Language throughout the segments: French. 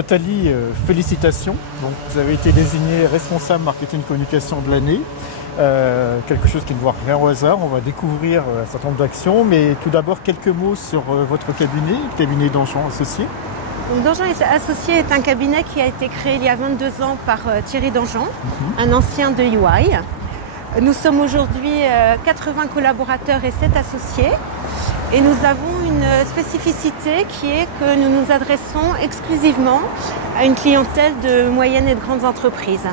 Nathalie, félicitations. Donc, vous avez été désignée responsable marketing communication de l'année. Quelque chose qui ne voit rien au hasard. On va découvrir un certain nombre d'actions. Mais tout d'abord, quelques mots sur votre cabinet Danjean Associés. Danjean Associés est un cabinet qui a été créé il y a 22 ans par Thierry Danjean, un ancien de UI. Nous sommes aujourd'hui 80 collaborateurs et 7 associés. Et nous avons une spécificité qui est que nous nous adressons exclusivement à une clientèle de moyennes et de grandes entreprises.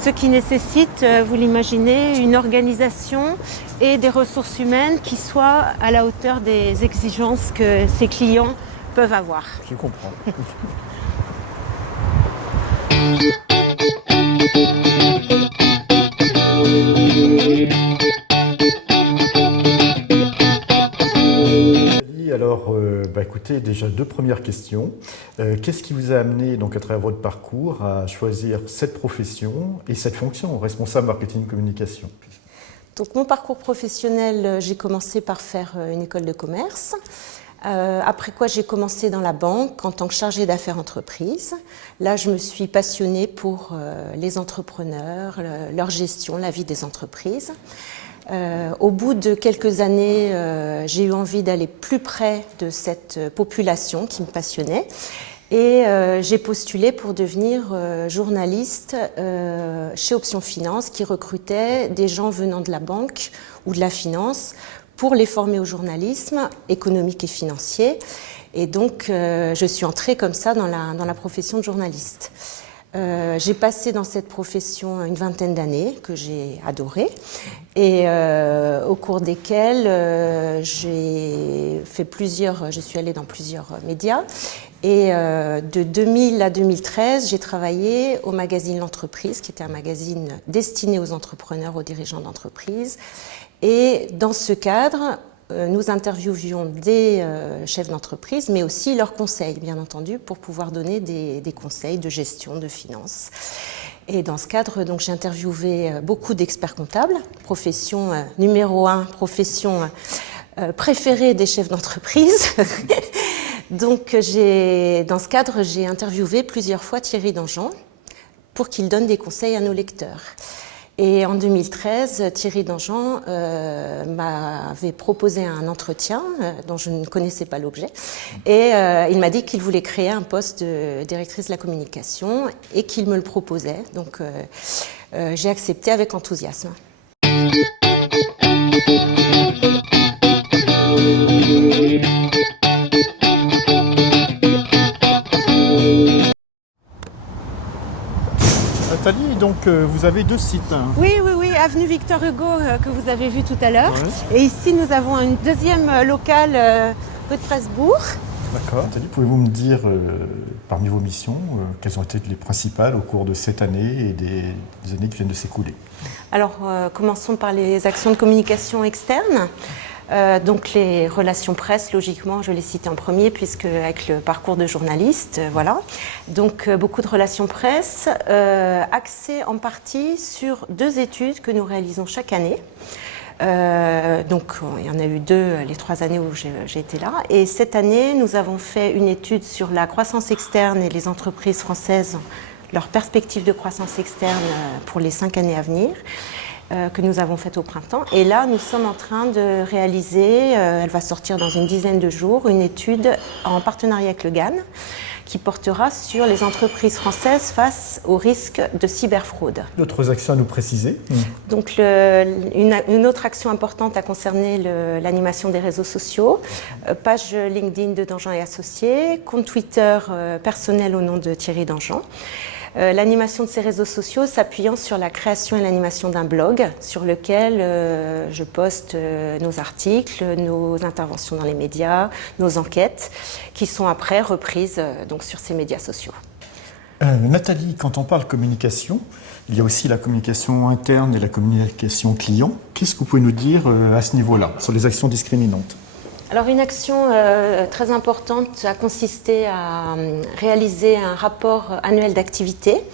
Ce qui nécessite, vous l'imaginez, une organisation et des ressources humaines qui soient à la hauteur des exigences que ces clients peuvent avoir. Je comprends. Alors, écoutez, déjà deux premières questions. Qu'est-ce qui vous a amené, donc, à travers votre parcours, à choisir cette profession et cette fonction, responsable marketing communication? Donc, mon parcours professionnel, j'ai commencé par faire une école de commerce. Après quoi, j'ai commencé dans la banque en tant que chargée d'affaires entreprise. Là, je me suis passionnée pour les entrepreneurs, leur gestion, la vie des entreprises. Au bout de quelques années, j'ai eu envie d'aller plus près de cette population qui me passionnait et j'ai postulé pour devenir journaliste chez Option Finance qui recrutait des gens venant de la banque ou de la finance pour les former au journalisme économique et financier. Et donc, je suis entrée comme ça dans la profession de journaliste. J'ai passé dans cette profession une vingtaine d'années que j'ai adoré et au cours desquelles je suis allée dans plusieurs médias et de 2000 à 2013 j'ai travaillé au magazine L'Entreprise qui était un magazine destiné aux entrepreneurs, aux dirigeants d'entreprise et dans ce cadre nous interviewions des chefs d'entreprise, mais aussi leurs conseils, bien entendu, pour pouvoir donner des conseils de gestion, de finances. Et dans ce cadre, donc, j'ai interviewé beaucoup d'experts comptables, profession numéro 1, profession préférée des chefs d'entreprise. Donc, dans ce cadre, j'ai interviewé plusieurs fois Thierry Danjean pour qu'il donne des conseils à nos lecteurs. Et en 2013, Thierry Danjean m'avait proposé un entretien dont je ne connaissais pas l'objet. Et il m'a dit qu'il voulait créer un poste de directrice de la communication et qu'il me le proposait. Donc j'ai accepté avec enthousiasme. Nathalie, donc vous avez deux sites. Oui, avenue Victor Hugo que vous avez vu tout à l'heure. Ouais. Et ici, nous avons une deuxième locale rue de Presbourg. D'accord. Nathalie, pouvez-vous me dire, parmi vos missions, quelles ont été les principales au cours de cette année et des années qui viennent de s'écouler? Alors, commençons par les actions de communication externe. Donc les relations presse, logiquement, je l'ai cité en premier, puisque avec le parcours de journaliste, voilà. Donc beaucoup de relations presse, axées en partie sur deux études que nous réalisons chaque année. Donc il y en a eu deux les 3 années où j'ai été là. Et cette année, nous avons fait une étude sur la croissance externe et les entreprises françaises, leurs perspectives de croissance externe pour les 5 années à venir. Que nous avons faite au printemps. Et là, nous sommes en train de réaliser, elle va sortir dans une dizaine de jours, une étude en partenariat avec le GAN qui portera sur les entreprises françaises face au risque de cyberfraude. D'autres actions à nous préciser? Donc, une autre action importante a concerné l'animation des réseaux sociaux, page LinkedIn de Danjean et Associés, compte Twitter personnel au nom de Thierry Danjean. L'animation de ces réseaux sociaux s'appuyant sur la création et l'animation d'un blog sur lequel je poste nos articles, nos interventions dans les médias, nos enquêtes qui sont après reprises donc sur ces médias sociaux. Nathalie, quand on parle communication, il y a aussi la communication interne et la communication client. Qu'est-ce que vous pouvez nous dire à ce niveau-là, sur les actions discriminantes? Alors une action très importante a consisté à réaliser un rapport annuel d'activité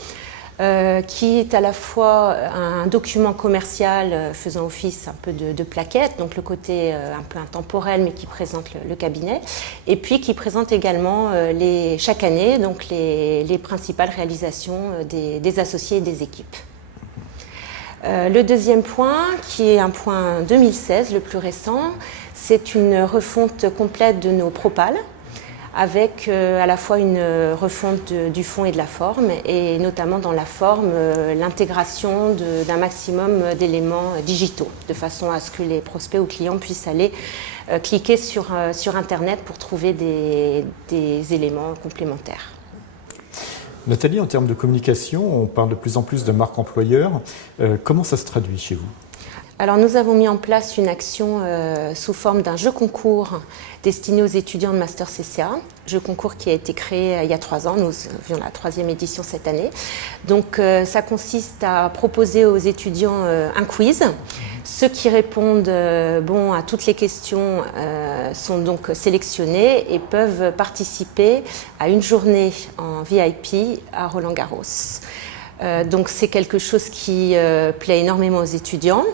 qui est à la fois un document commercial faisant office un peu de plaquette, donc le côté un peu intemporel mais qui présente le cabinet, et puis qui présente également chaque année donc les principales réalisations des associés et des équipes. Le deuxième point, qui est un point 2016, le plus récent, c'est une refonte complète de nos propales, avec à la fois une refonte du fond et de la forme, et notamment dans la forme, l'intégration d'un maximum d'éléments digitaux, de façon à ce que les prospects ou clients puissent aller cliquer sur Internet pour trouver des éléments complémentaires. Nathalie, en termes de communication, on parle de plus en plus de marque employeur. Comment ça se traduit chez vous ? Alors nous avons mis en place une action sous forme d'un jeu concours destiné aux étudiants de Master CCA, jeu concours qui a été créé il y a 3 ans, nous avions la 3e édition cette année. Donc ça consiste à proposer aux étudiants un quiz. Ceux qui répondent à toutes les questions sont donc sélectionnés et peuvent participer à une journée en VIP à Roland-Garros. Donc c'est quelque chose qui plaît énormément aux étudiants.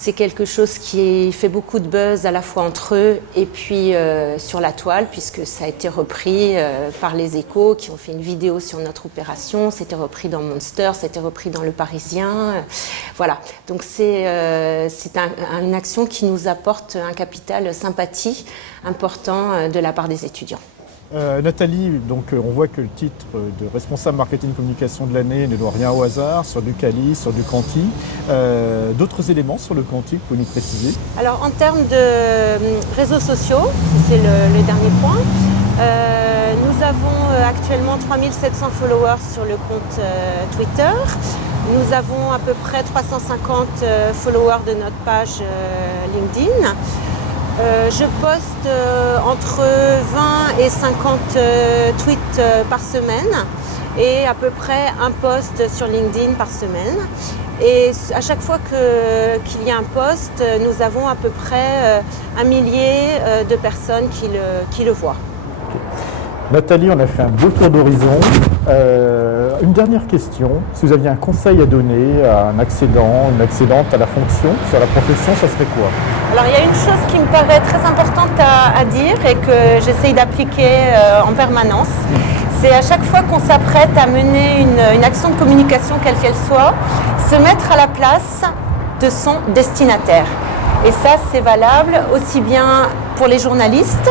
C'est quelque chose qui fait beaucoup de buzz à la fois entre eux et puis sur la toile, puisque ça a été repris par les Échos qui ont fait une vidéo sur notre opération, c'était repris dans Monster, c'était repris dans Le Parisien. Voilà, donc c'est une action qui nous apporte un capital sympathie important de la part des étudiants. Nathalie, donc on voit que le titre de responsable marketing communication de l'année ne doit rien au hasard, sur du Cali, sur du Conti. D'autres éléments sur le Conti, vous pouvez nous préciser ? Alors en termes de réseaux sociaux, c'est le dernier point, nous avons actuellement 3700 followers sur le compte Twitter. Nous avons à peu près 350 followers de notre page LinkedIn. Je poste entre 20 et 50 tweets par semaine et à peu près un post sur LinkedIn par semaine. Et à chaque fois qu'il y a un post, nous avons à peu près 1 millier de personnes qui le voient. Nathalie, on a fait un beau tour d'horizon. Une dernière question. Si vous aviez un conseil à donner à un accédant, une accédante à la fonction, sur la profession, ça serait quoi ? Alors il y a une chose qui me paraît très importante à dire et que j'essaye d'appliquer en permanence. C'est à chaque fois qu'on s'apprête à mener une action de communication, quelle qu'elle soit, se mettre à la place de son destinataire. Et ça, c'est valable aussi bien pour les journalistes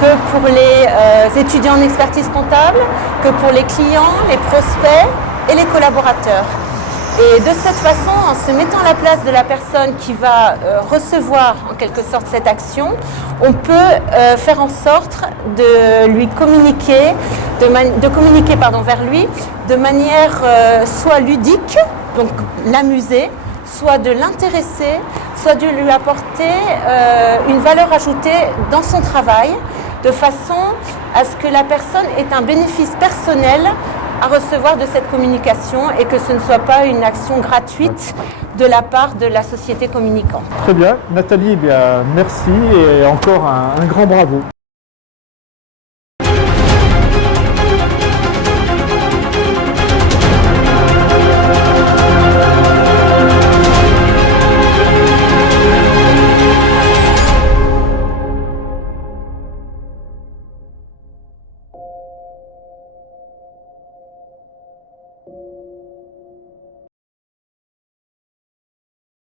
que pour les étudiants en expertise comptable, que pour les clients, les prospects et les collaborateurs. Et de cette façon, en se mettant à la place de la personne qui va recevoir en quelque sorte cette action, on peut faire en sorte de lui communiquer, vers lui de manière soit ludique, donc l'amuser, soit de l'intéresser, soit de lui apporter une valeur ajoutée dans son travail, de façon à ce que la personne ait un bénéfice personnel à recevoir de cette communication et que ce ne soit pas une action gratuite de la part de la société communicante. Très bien. Nathalie, merci et encore un grand bravo.